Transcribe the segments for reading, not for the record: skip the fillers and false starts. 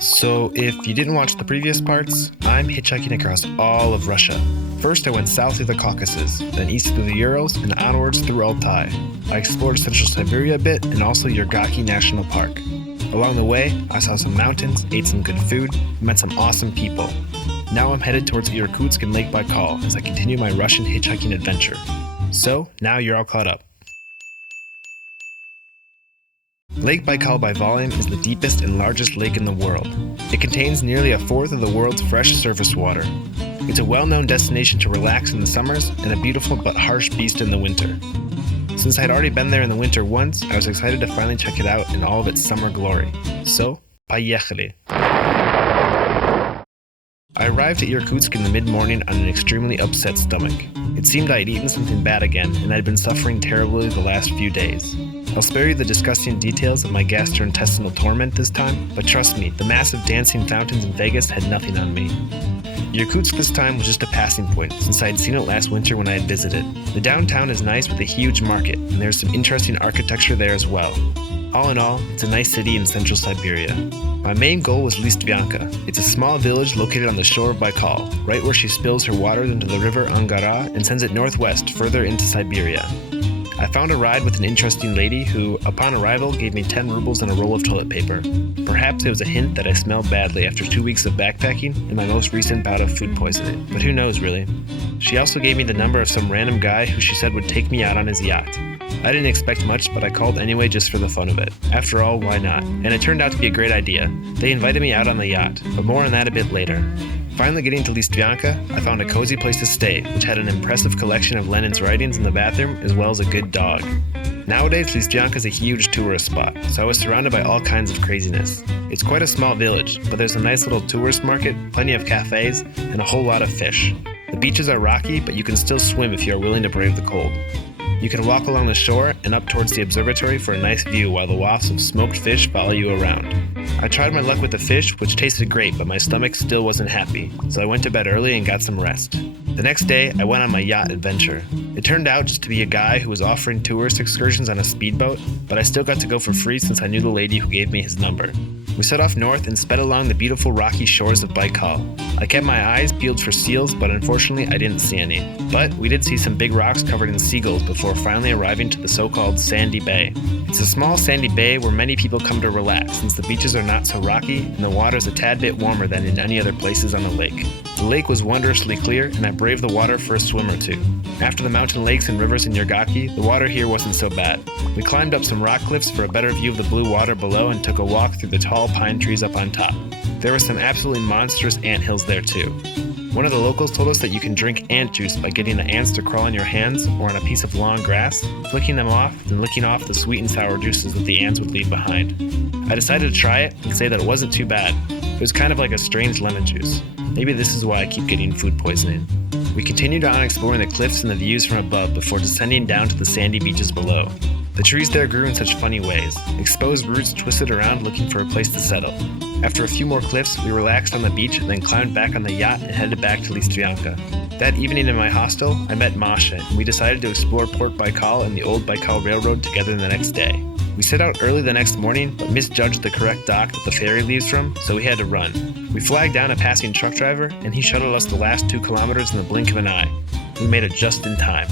So, if you didn't watch the previous parts, I'm hitchhiking across all of Russia. First, I went south through the Caucasus, then east through the Urals, and onwards through Altai. I explored central Siberia a bit, and also Yurgaki National Park. Along the way, I saw some mountains, ate some good food, and met some awesome people. Now I'm headed towards Irkutsk and Lake Baikal as I continue my Russian hitchhiking adventure. So, now you're all caught up. Lake Baikal by volume is the deepest and largest lake in the world. It contains nearly a fourth of the world's fresh surface water. It's a well-known destination to relax in the summers and a beautiful but harsh beast in the winter. Since I'd already been there in the winter once, I was excited to finally check it out in all of its summer glory. So, поехали! I arrived at Irkutsk in the mid-morning on an extremely upset stomach. It seemed I'd eaten something bad again, and I'd been suffering terribly the last few days. I'll spare you the disgusting details of my gastrointestinal torment this time, but trust me, the massive dancing fountains in Vegas had nothing on me. Irkutsk this time was just a passing point, since I had seen it last winter when I had visited. The downtown is nice with a huge market, and there's some interesting architecture there as well. All in all, it's a nice city in central Siberia. My main goal was Listvyanka. It's a small village located on the shore of Baikal, right where she spills her water into the river Angara and sends it northwest further into Siberia. I found a ride with an interesting lady who, upon arrival, gave me 10 rubles and a roll of toilet paper. Perhaps it was a hint that I smelled badly after 2 weeks of backpacking and my most recent bout of food poisoning, but who knows really. She also gave me the number of some random guy who she said would take me out on his yacht. I didn't expect much, but I called anyway just for the fun of it. After all, why not? And it turned out to be a great idea. They invited me out on the yacht, but more on that a bit later. Finally getting to Listvyanka, I found a cozy place to stay, which had an impressive collection of Lenin's writings in the bathroom, as well as a good dog. Nowadays, Listvyanka is a huge tourist spot, so I was surrounded by all kinds of craziness. It's quite a small village, but there's a nice little tourist market, plenty of cafes, and a whole lot of fish. The beaches are rocky, but you can still swim if you are willing to brave the cold. You can walk along the shore and up towards the observatory for a nice view while the wafts of smoked fish follow you around. I tried my luck with the fish, which tasted great, but my stomach still wasn't happy, so I went to bed early and got some rest. The next day, I went on my yacht adventure. It turned out just to be a guy who was offering tourist excursions on a speedboat, but I still got to go for free since I knew the lady who gave me his number. We set off north and sped along the beautiful rocky shores of Baikal. I kept my eyes peeled for seals, but unfortunately I didn't see any. But we did see some big rocks covered in seagulls before finally arriving to the so-called Sandy Bay. It's a small sandy bay where many people come to relax since the beaches are not so rocky and the water is a tad bit warmer than in any other places on the lake. The lake was wondrously clear and I braved the water for a swim or two. After the mountain lakes and rivers in Yurgaki, the water here wasn't so bad. We climbed up some rock cliffs for a better view of the blue water below and took a walk through the tall pine trees up on top. There were some absolutely monstrous ant hills there too. One of the locals told us that you can drink ant juice by getting the ants to crawl on your hands or on a piece of long grass, flicking them off, then licking off the sweet and sour juices that the ants would leave behind. I decided to try it and say that it wasn't too bad. It was kind of like a strange lemon juice. Maybe this is why I keep getting food poisoning. We continued on exploring the cliffs and the views from above before descending down to the sandy beaches below. The trees there grew in such funny ways. Exposed roots twisted around looking for a place to settle. After a few more cliffs, we relaxed on the beach and then climbed back on the yacht and headed back to Listvyanka. That evening in my hostel, I met Masha and we decided to explore Port Baikal and the old Baikal Railroad together the next day. We set out early the next morning, but misjudged the correct dock that the ferry leaves from, so we had to run. We flagged down a passing truck driver, and he shuttled us the last 2 kilometers in the blink of an eye. We made it just in time.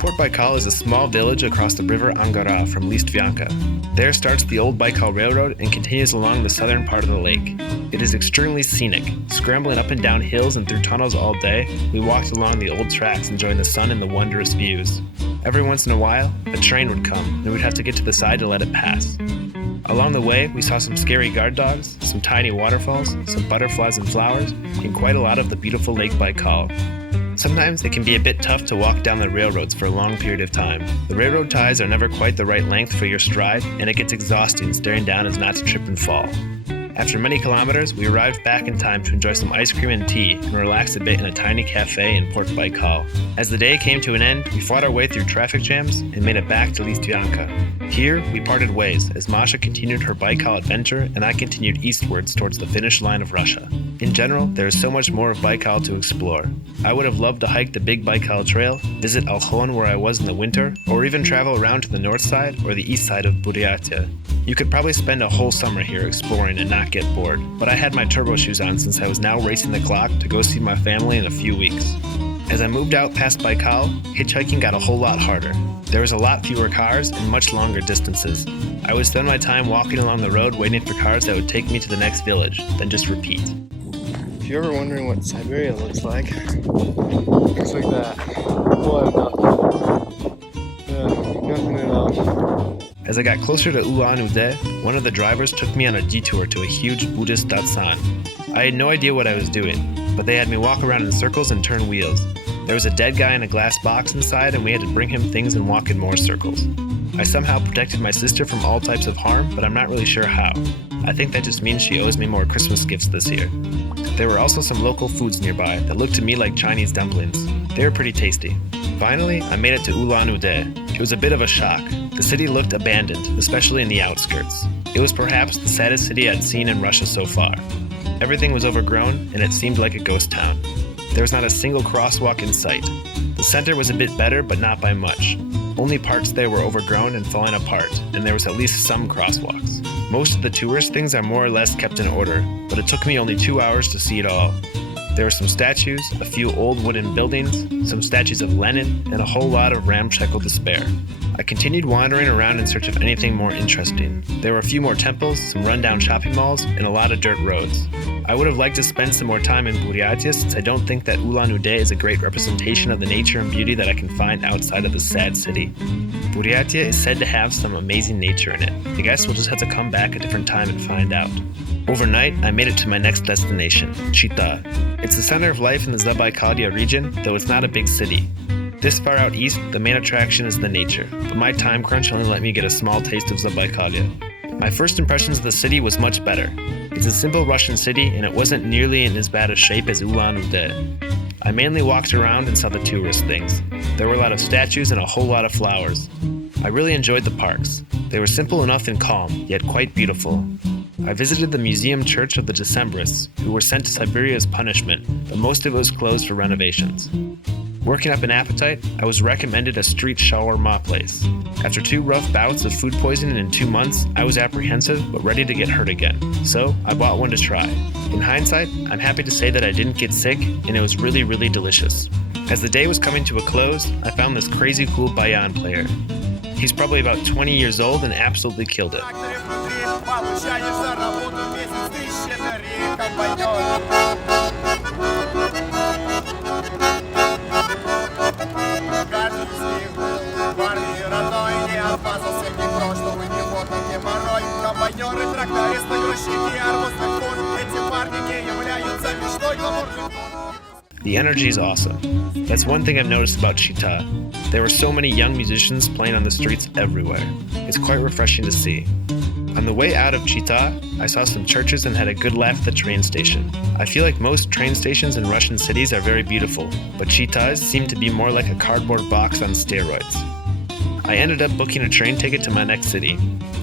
Port Baikal is a small village across the river Angara from Listvyanka. There starts the old Baikal Railroad and continues along the southern part of the lake. It is extremely scenic. Scrambling up and down hills and through tunnels all day, we walked along the old tracks enjoying the sun and the wondrous views. Every once in a while, a train would come, and we'd have to get to the side to let it pass. Along the way, we saw some scary guard dogs, some tiny waterfalls, some butterflies and flowers, and quite a lot of the beautiful Lake Baikal. Sometimes it can be a bit tough to walk down the railroads for a long period of time. The railroad ties are never quite the right length for your stride, and it gets exhausting staring down as not to trip and fall. After many kilometers, we arrived back in time to enjoy some ice cream and tea and relax a bit in a tiny cafe in Port Baikal. As the day came to an end, we fought our way through traffic jams and made it back to Listvyanka. Here, we parted ways as Masha continued her Baikal adventure and I continued eastwards towards the finish line of Russia. In general, there is so much more of Baikal to explore. I would have loved to hike the Big Baikal Trail, visit Alkhon where I was in the winter, or even travel around to the north side or the east side of Buryatia. You could probably spend a whole summer here exploring and not not get bored, but I had my turbo shoes on since I was now racing the clock to go see my family in a few weeks. As I moved out past Baikal, hitchhiking got a whole lot harder. There was a lot fewer cars and much longer distances. I would spend my time walking along the road waiting for cars that would take me to the next village, then just repeat. If you're ever wondering what Siberia looks like that. Nothing at all. As I got closer to Ulan-Ude, one of the drivers took me on a detour to a huge Buddhist datsan. I had no idea what I was doing, but they had me walk around in circles and turn wheels. There was a dead guy in a glass box inside, and we had to bring him things and walk in more circles. I somehow protected my sister from all types of harm, but I'm not really sure how. I think that just means she owes me more Christmas gifts this year. There were also some local foods nearby that looked to me like Chinese dumplings. They were pretty tasty. Finally, I made it to Ulan-Ude. It was a bit of a shock. The city looked abandoned, especially in the outskirts. It was perhaps the saddest city I'd seen in Russia so far. Everything was overgrown, and it seemed like a ghost town. There was not a single crosswalk in sight. The center was a bit better, but not by much. Only parts there were overgrown and falling apart, and there was at least some crosswalks. Most of the tourist things are more or less kept in order, but it took me only 2 hours to see it all. There were some statues, a few old wooden buildings, some statues of Lenin, and a whole lot of ramshackle despair. I continued wandering around in search of anything more interesting. There were a few more temples, some rundown shopping malls, and a lot of dirt roads. I would have liked to spend some more time in Buryatia since I don't think that Ulan-Ude is a great representation of the nature and beauty that I can find outside of the sad city. Buryatia is said to have some amazing nature in it. I guess we'll just have to come back a different time and find out. Overnight, I made it to my next destination, Chita. It's the center of life in the Zabaikalia region, though it's not a big city. This far out east, the main attraction is the nature, but my time crunch only let me get a small taste of Zabaikalia. My first impressions of the city was much better. It's a simple Russian city, and it wasn't nearly in as bad a shape as Ulan-Ude. I mainly walked around and saw the tourist things. There were a lot of statues and a whole lot of flowers. I really enjoyed the parks. They were simple enough and calm, yet quite beautiful. I visited the museum church of the Decembrists, who were sent to Siberia as punishment, but most of it was closed for renovations. Working up an appetite, I was recommended a street shawarma place. After 2 rough bouts of food poisoning in 2 months, I was apprehensive but ready to get hurt again, so I bought one to try. In hindsight, I'm happy to say that I didn't get sick, and it was really, really delicious. As the day was coming to a close, I found this crazy cool bayan player. He's probably about 20 years old and absolutely killed it. The energy is awesome. That's one thing I've noticed about Chita. There were so many young musicians playing on the streets everywhere. It's quite refreshing to see. On the way out of Chita, I saw some churches and had a good laugh at the train station. I feel like most train stations in Russian cities are very beautiful, but Chita's seem to be more like a cardboard box on steroids. I ended up booking a train ticket to my next city.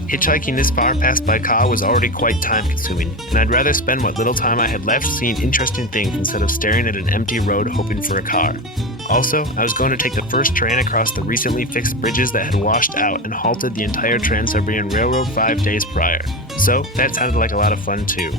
Hitchhiking this far past Baikal was already quite time-consuming, and I'd rather spend what little time I had left seeing interesting things instead of staring at an empty road hoping for a car. Also, I was going to take the first train across the recently fixed bridges that had washed out and halted the entire Trans-Siberian Railroad 5 days prior, so that sounded like a lot of fun too.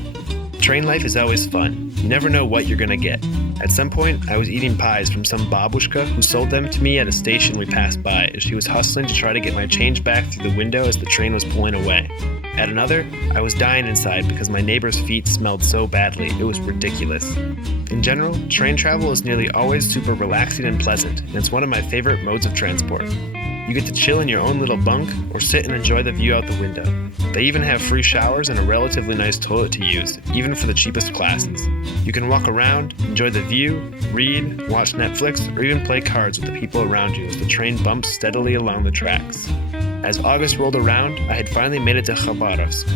Train life is always fun. You never know what you're gonna get. At some point, I was eating pies from some babushka who sold them to me at a station we passed by as she was hustling to try to get my change back through the window as the train was pulling away. At another, I was dying inside because my neighbor's feet smelled so badly, it was ridiculous. In general, train travel is nearly always super relaxing and pleasant, and it's one of my favorite modes of transport. You get to chill in your own little bunk or sit and enjoy the view out the window. They even have free showers and a relatively nice toilet to use, even for the cheapest classes. You can walk around, enjoy the view, read, watch Netflix, or even play cards with the people around you as the train bumps steadily along the tracks. As August rolled around, I had finally made it to Khabarovsk.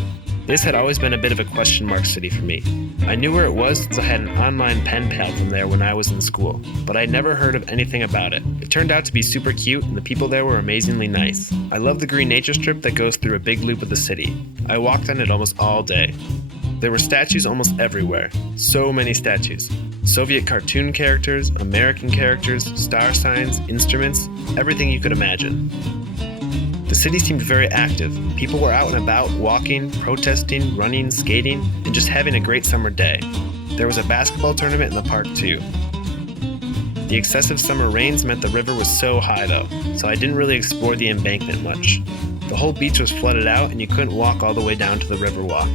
This had always been a bit of a question mark city for me. I knew where it was since I had an online pen pal from there when I was in school, but I'd never heard of anything about it. It turned out to be super cute, and the people there were amazingly nice. I love the green nature strip that goes through a big loop of the city. I walked on it almost all day. There were statues almost everywhere. So many statues. Soviet cartoon characters, American characters, star signs, instruments, everything you could imagine. The city seemed very active. People were out and about, walking, protesting, running, skating, and just having a great summer day. There was a basketball tournament in the park too. The excessive summer rains meant the river was so high though, so I didn't really explore the embankment much. The whole beach was flooded out and you couldn't walk all the way down to the river walk.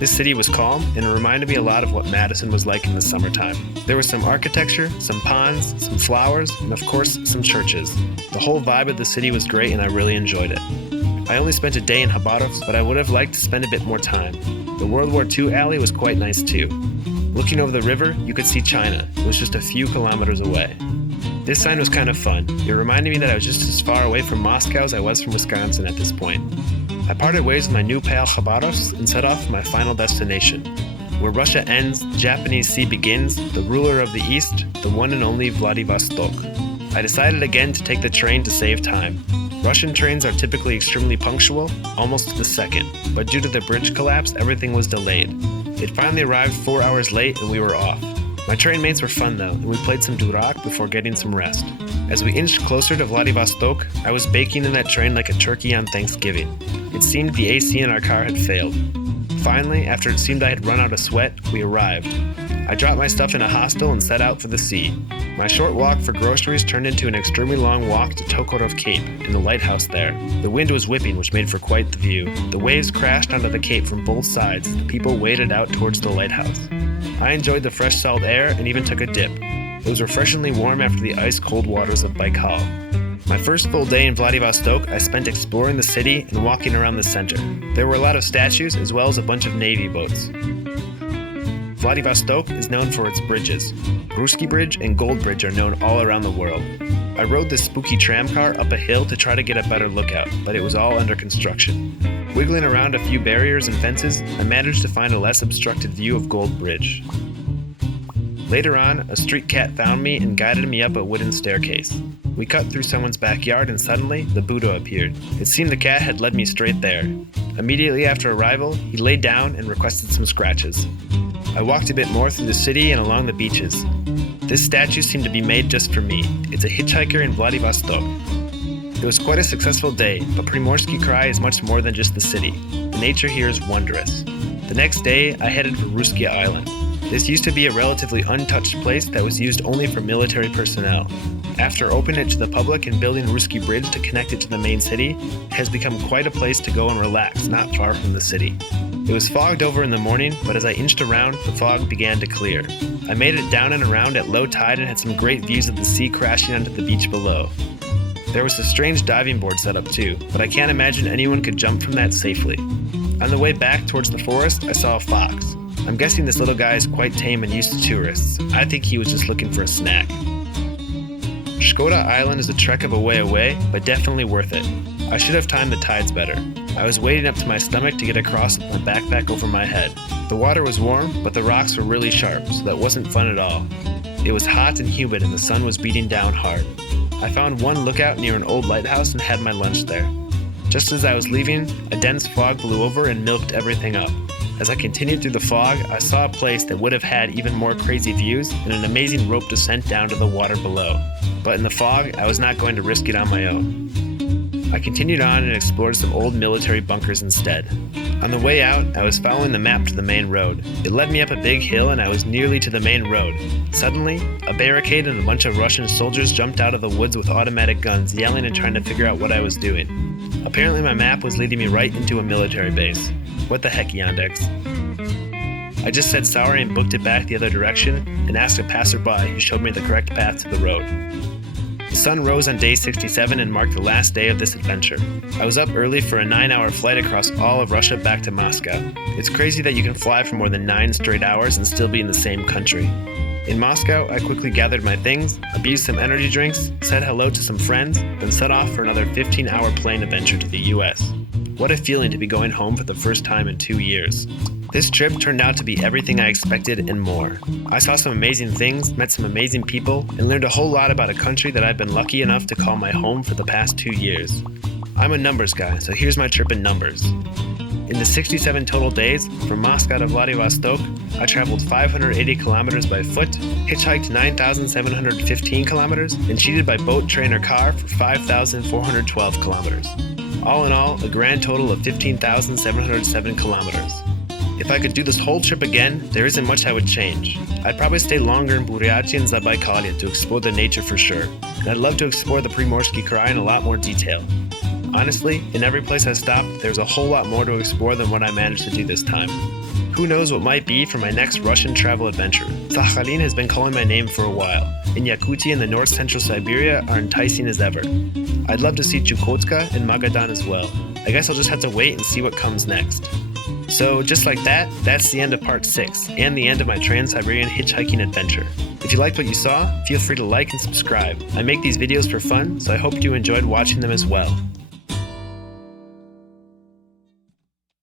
This city was calm and it reminded me a lot of what Madison was like in the summertime. There was some architecture, some ponds, some flowers, and of course some churches. The whole vibe of the city was great and I really enjoyed it. I only spent a day in Khabarovsk, but I would have liked to spend a bit more time. The World War II alley was quite nice too. Looking over the river, you could see China. It was just a few kilometers away. This sign was kind of fun. It reminded me that I was just as far away from Moscow as I was from Wisconsin at this point. I parted ways with my new pal Khabarovsk and set off for my final destination. Where Russia ends, Japanese sea begins, the ruler of the East, the one and only Vladivostok. I decided again to take the train to save time. Russian trains are typically extremely punctual, almost to the second, but due to the bridge collapse, everything was delayed. It finally arrived 4 hours late and we were off. My train mates were fun though, and we played some durak before getting some rest. As we inched closer to Vladivostok, I was baking in that train like a turkey on Thanksgiving. It seemed the AC in our car had failed. Finally, after it seemed I had run out of sweat, we arrived. I dropped my stuff in a hostel and set out for the sea. My short walk for groceries turned into an extremely long walk to Tokorov Cape and the lighthouse there. The wind was whipping, which made for quite the view. The waves crashed onto the cape from both sides. The people waded out towards the lighthouse. I enjoyed the fresh salt air and even took a dip. It was refreshingly warm after the ice-cold waters of Baikal. My first full day in Vladivostok, I spent exploring the city and walking around the center. There were a lot of statues as well as a bunch of navy boats. Vladivostok is known for its bridges. Ruski Bridge and Gold Bridge are known all around the world. I rode this spooky tram car up a hill to try to get a better lookout, but it was all under construction. Wiggling around a few barriers and fences, I managed to find a less obstructed view of Gold Bridge. Later on, a street cat found me and guided me up a wooden staircase. We cut through someone's backyard and suddenly, the Buddha appeared. It seemed the cat had led me straight there. Immediately after arrival, he laid down and requested some scratches. I walked a bit more through the city and along the beaches. This statue seemed to be made just for me. It's a hitchhiker in Vladivostok. It was quite a successful day, but Primorsky Krai is much more than just the city. The nature here is wondrous. The next day, I headed for Ruski Island. This used to be a relatively untouched place that was used only for military personnel. After opening it to the public and building Ruski Bridge to connect it to the main city, it has become quite a place to go and relax not far from the city. It was fogged over in the morning, but as I inched around, the fog began to clear. I made it down and around at low tide and had some great views of the sea crashing onto the beach below. There was a strange diving board set up too, but I can't imagine anyone could jump from that safely. On the way back towards the forest, I saw a fox. I'm guessing this little guy is quite tame and used to tourists. I think he was just looking for a snack. Shkoda Island is a trek of a way away, but definitely worth it. I should have timed the tides better. I was wading up to my stomach to get across with my backpack over my head. The water was warm, but the rocks were really sharp, so that wasn't fun at all. It was hot and humid and the sun was beating down hard. I found one lookout near an old lighthouse and had my lunch there. Just as I was leaving, a dense fog blew over and milked everything up. As I continued through the fog, I saw a place that would have had even more crazy views and an amazing rope descent down to the water below. But in the fog, I was not going to risk it on my own. I continued on and explored some old military bunkers instead. On the way out, I was following the map to the main road. It led me up a big hill and I was nearly to the main road. Suddenly, a barricade and a bunch of Russian soldiers jumped out of the woods with automatic guns, yelling and trying to figure out what I was doing. Apparently my map was leading me right into a military base. What the heck, Yandex? I just said sorry and booked it back the other direction and asked a passerby who showed me the correct path to the road. The sun rose on day 67 and marked the last day of this adventure. I was up early for a 9-hour flight across all of Russia back to Moscow. It's crazy that you can fly for more than 9 straight hours and still be in the same country. In Moscow, I quickly gathered my things, abused some energy drinks, said hello to some friends, then set off for another 15-hour plane adventure to the US. What a feeling to be going home for the first time in 2 years. This trip turned out to be everything I expected and more. I saw some amazing things, met some amazing people, and learned a whole lot about a country that I've been lucky enough to call my home for the past 2 years. I'm a numbers guy, so here's my trip in numbers. In the 67 total days, from Moscow to Vladivostok, I traveled 580 kilometers by foot, hitchhiked 9,715 kilometers, and cheated by boat, train, or car for 5,412 kilometers. All in all, a grand total of 15,707 kilometers. If I could do this whole trip again, there isn't much I would change. I'd probably stay longer in Buryatia and Zabaikalia to explore the nature for sure, and I'd love to explore the Primorsky Krai in a lot more detail. Honestly, in every place I stopped, there's a whole lot more to explore than what I managed to do this time. Who knows what might be for my next Russian travel adventure? Sakhalin has been calling my name for a while, and Yakutia and the north-central Siberia are enticing as ever. I'd love to see Chukotka and Magadan as well. I guess I'll just have to wait and see what comes next. So just like that, that's the end of part 6, and the end of my Trans-Siberian hitchhiking adventure. If you liked what you saw, feel free to like and subscribe. I make these videos for fun, so I hope you enjoyed watching them as well.